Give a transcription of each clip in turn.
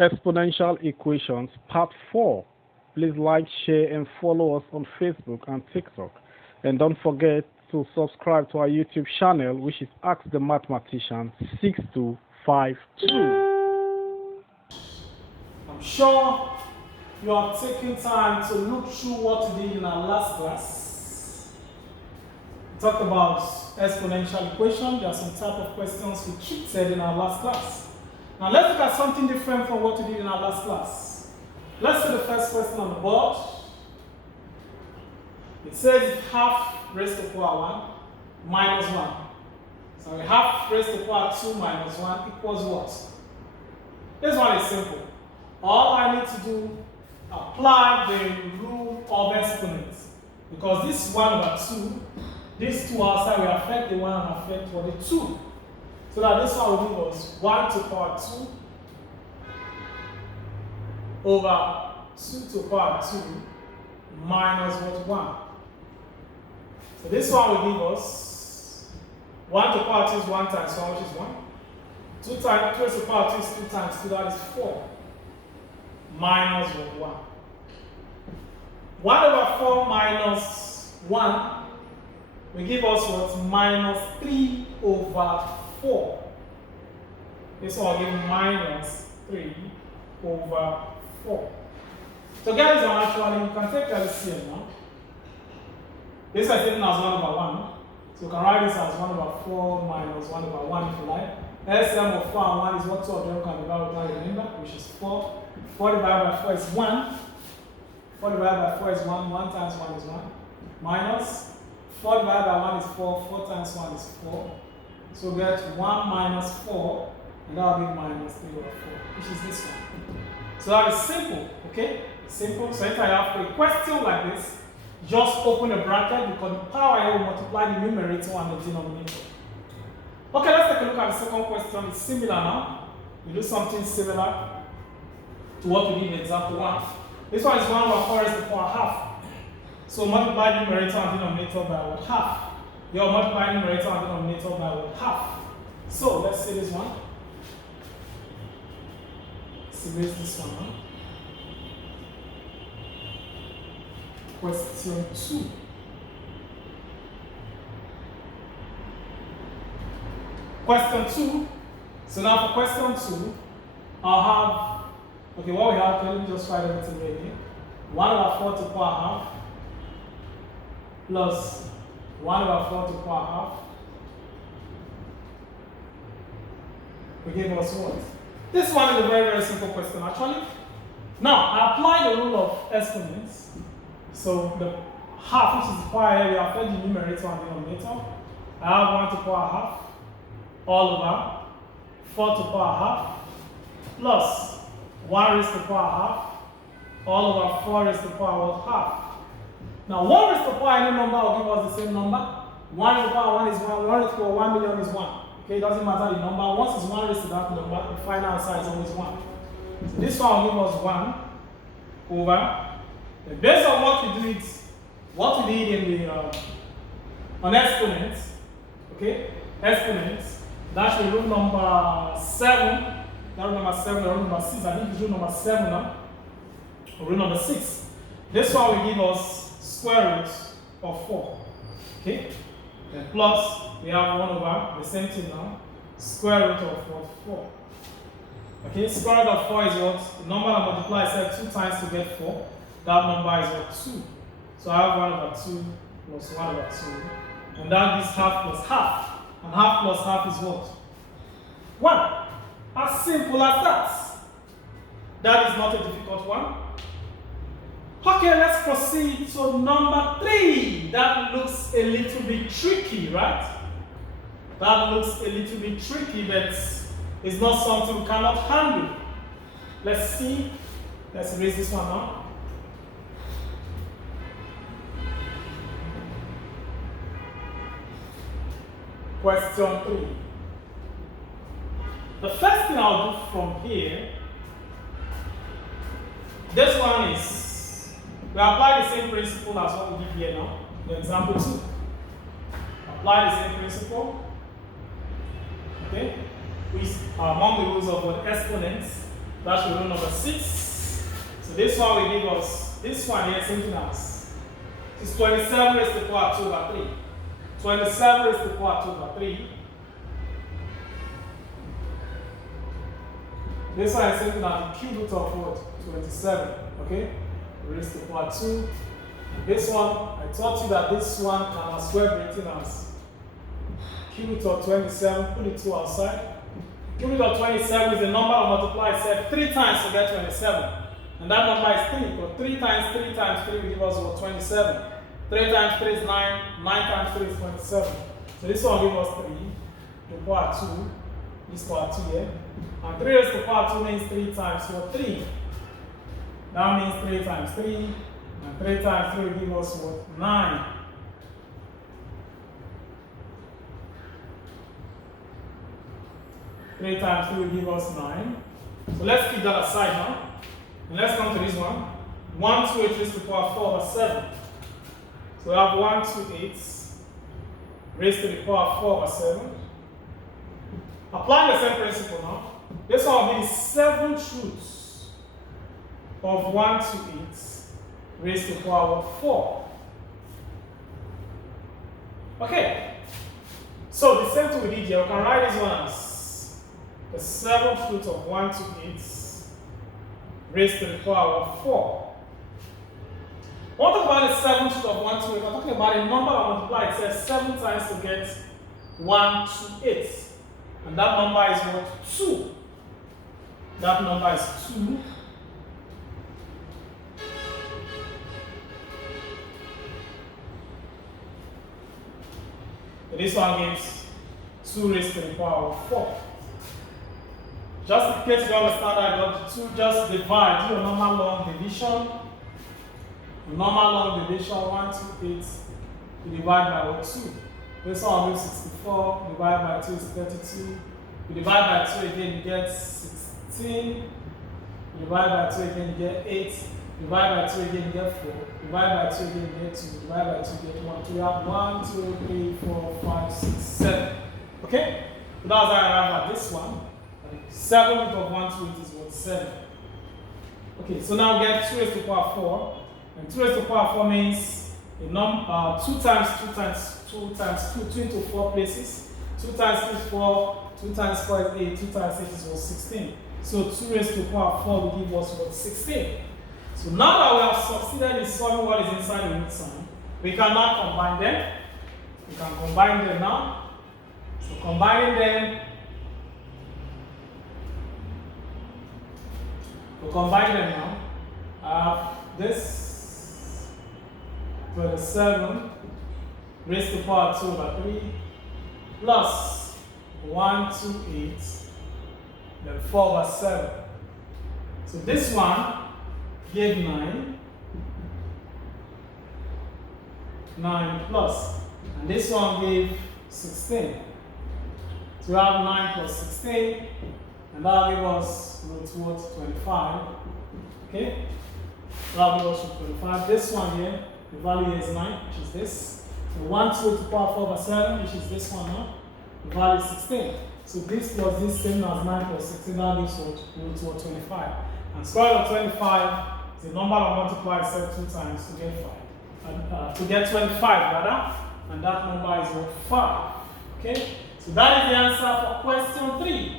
Exponential Equations Part 4. Please like, share, and follow us on Facebook and TikTok. And don't forget to subscribe to our YouTube channel, which is Ask the Mathematician 6252. I'm sure you are taking time to look through what we did in our last class. We talked about exponential equation. There are some type of questions we treated in our last class. Now let's look at something different from what we did in our last class. Let's see the first question on the board. It says half raised to power 1 minus 1. So half raised to power 2 minus 1 equals what? This one is simple. All I need to do, apply the rule of exponents. Because this 1 over 2, these two outside will affect the 1 and affect what the 2. So that this one will give us 1 to the power 2 over 2 to the power 2 minus what 1. So this one will give us 1 to the power 2 is 1 times 1, which is 1. 2 times 2 to the power 2 is 2 times 2, that is 4. Minus 1. 1 over 4 minus 1 will give us what? Minus 3 over 4. This one will give minus 3 over 4. So get this one actually, you can take LCM now. This is taken as 1 over 1. So you can write this as 1 over 4 minus 1 over 1 if you like. LCM of 4 and 1 is what two of them can divide without remember, which is 4. 4 divided by 4 is 1. 4 divided by 4 is 1. 1 times 1 is 1. Minus 4 divided by 1 is 4. 4 times 1 is 4. So we get 1 minus 4, and that will be minus 3 over 4, which is this one. So that is simple, okay? Simple. So if I have a question like this, just open a bracket because the power here will multiply the numerator and the denominator. Okay, let's take a look at the second question. It's similar now. We do something similar to what we did in example 1. This one is 1 over 4 raised to the power half. So multiply numerator and denominator by what? Half. You'll multiply numerator and denominator by what? Half. So let's see this one. Let's erase this one now. Question 2. Question 2. So now for question 2, I'll have, okay, what we have, let me just write everything here again. 1 over 4 to the power half plus 1 over 4 to the power half will give us what? This one is a very, very simple question actually. Now, I apply the rule of exponents. So the half, which is the power here, will affect the numerator and denominator. I have 1 to the power half all over 4 to the power half plus 1 raised to the power half all over 4 raised to the power what? Half. Now 1 raised to the power any number will give us the same number. 1 raised to the power 1 is 1, 1 raised to the power 1 million is 1. Okay, it doesn't matter the number. Once it's 1 raised to that number, the final answer is always 1. So this one will give us 1 over. Based on what we did in the on exponents, okay, exponents, that should be rule number 7, that rule number 7, or rule number 6, I think it's rule number 7 now, or rule number 6. This one will give us square root of 4, okay, and plus we have 1 over, the same thing now, square root of 4. Okay, square root of 4 is what? The number that multiplies itself 2 times to get 4. That number is what? 2. So I have 1 over 2 plus 1 over 2. And that is half plus half. And half plus half is what? 1. As simple as that. That is not a difficult one. Okay, let's proceed to number 3. That looks a little bit tricky, right? That looks a little bit tricky, but it's not something we cannot handle. Let's see. Let's erase this one now. Question 3. The first thing I'll do from here, this one is, we apply the same principle as what we did here now, the example 2. Apply the same principle. Okay? Among the rules of exponents, That should be rule number 6. So this one will give us, this one here, something else. It's 27 raised to the power 2 over 3. 27 raised to the power 2 over 3. This one is something as the cube root of what? 27. Okay? Raised to the power 2. This one, I taught you that this one can as well be written as cube root of 27, put the 2 outside. Cube root of 27 is the number of multiply itself 3 times to get 27. And that number is 3, because 3 times 3 times 3 will give us what? 27. 3 times 3 is 9, 9 times 3 is 27. So this one will give us 3, the power 2, this power 2 here. And 3 raised to the power 2 means 3 times what? 3. That means 3 times 3, and 3 times 3 will give us what? 9. Three times 3 will give us 9. So let's keep that aside now. And let's come to this one. 1, 2, 8 raised to the power 4 over 7. So we have 1, 2, 8 raised to the power 4 over 7. Applying the same principle now. This one will be the 7 roots of 1 to 8 raised to the power of 4. Okay. So the same thing we did here. We can write this one as the 7th root of 1 to 8 raised to the power of 4. What about the 7th root of 1 to 8? We're talking about a number of multiply itself 7 times to get 1 to 8. And that number is what? 2. That number is 2. This one gives 2 raised to the power of 4. Just in case you don't understand that, I got 2, just divide. Do a normal long division. Normal long division, 1, 2, 8. You divide by what? 2. This one will be 64. Divide by 2 is 32. You divide by 2 again, you get 16. You divide by 2 again, you get 8. Divide by 2 again, you get 4. Divide by 2 again, you get 2. Divide by 2, you get 1. So we have 1, 2, 3, 4, 5, 6, 7. Okay? So that's how I arrive at this one. 7 root of 1 to 8 is what? 7. Okay, so now we get 2 raised to the power 4. And 2 raised to the power 4 means a 2 times 2 times 2 times 2 into 4 places. 2 times 2 is 4. 2 times 4 is 8. 2 times 8 is what? 16. So 2 raised to the power 4 will give us what? 16. So now that we have succeeded in solving what is inside the root sign, we can now combine them. We can combine them now. So combining them, we combine them now. I have this 27 raised to the power 2 over 3 plus 1, 2, 8, then 4 over 7. So this one gave 9 plus, and this one gave 16. So we have 9 plus 16, and that will give us root 25. Okay? That will give us root 25. This one here, the value here is 9, which is this. So 1 to the power 4 over 7, which is this one now. The value is 16. So this plus this same as 9 plus 16, that gives root 25. And square root of 25 is the number of multiply itself 2 times to get 5. To get 25 rather, and that number is what? 5. Okay? So that is the answer for question 3.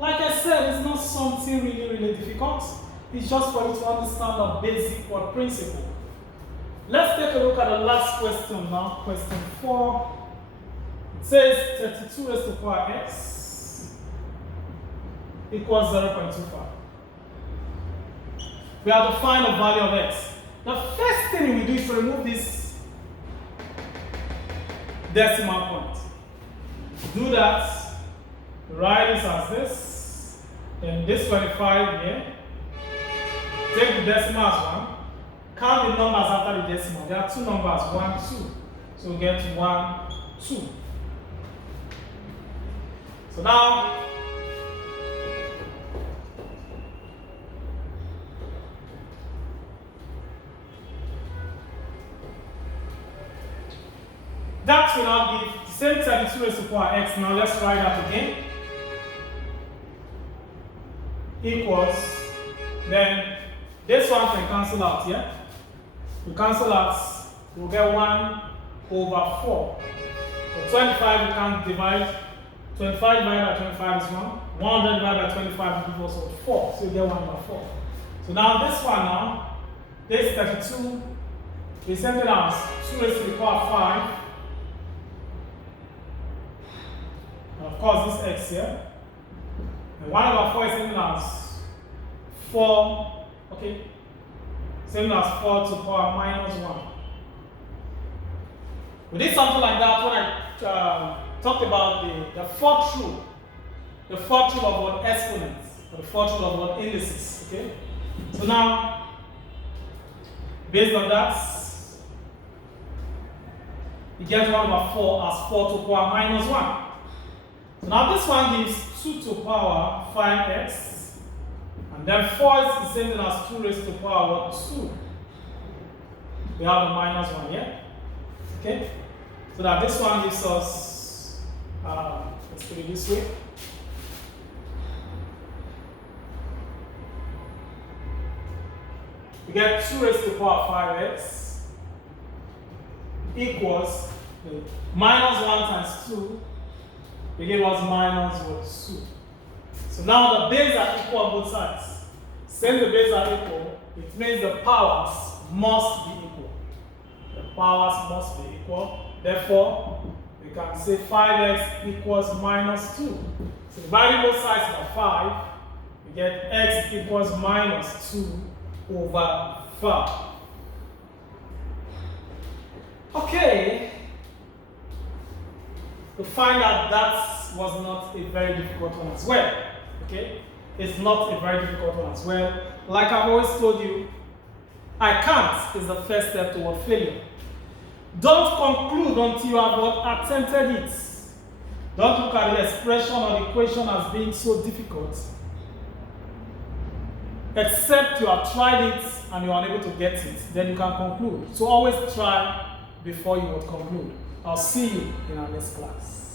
Like I said, it's not something really difficult. It's just for you to understand the basic word principle. Let's take a look at the last question now, question 4. It says 32 raised to the power x equals 0.25. We have to find the value of x. The first thing we do is to remove this decimal point. To do that, write this as this, then this 25 here. Take the decimal as 1. Count the numbers after the decimal. There are 2 numbers, 1, 2. So we get 1, 2. So now, that will now give the same 32 raised to the power x. Now let's write that again. equals, then this one can cancel out, yeah? We cancel out, we'll get 1 over 4. So 25 we can divide, 25 divided by 25 is 1. 100 divided by 25 will give us 4. So you get 1 over 4. So now this one now, this 32 is something else. 2 raised to the power 5. And of course this x here. And 1 over 4 is something else. 4, okay. Same as 4 to the power minus 1. We did something like that when I talked about the fourth rule. The fourth rule of what exponents, or the fourth rule of what indices. Okay? So now, based on that, you get 1 over 4 as 4 to the power minus 1. So now this one gives 2 to the power 5x. And then 4 is the same thing as 2 raised to the power 2. We have a minus 1 here. Okay? So that this one gives us, let's put it this way. We get 2 raised to the power 5x equals minus 1 times 2. They give us minus 2. So now the bases are equal on both sides. Since the bases are equal, it means the powers must be equal. The powers must be equal. Therefore, we can say 5x equals minus 2. So dividing both sides by 5, we get x equals minus 2 over 5. Okay. To find out that was not a very difficult one as well. Okay? It's not a very difficult one as well. Like I've always told you, I can't is the first step toward failure. Don't conclude until you have attempted it. Don't look at the expression or the equation as being so difficult. Except you have tried it and you are unable to get it, then you can conclude. So always try before you would conclude. I'll see you in our next class.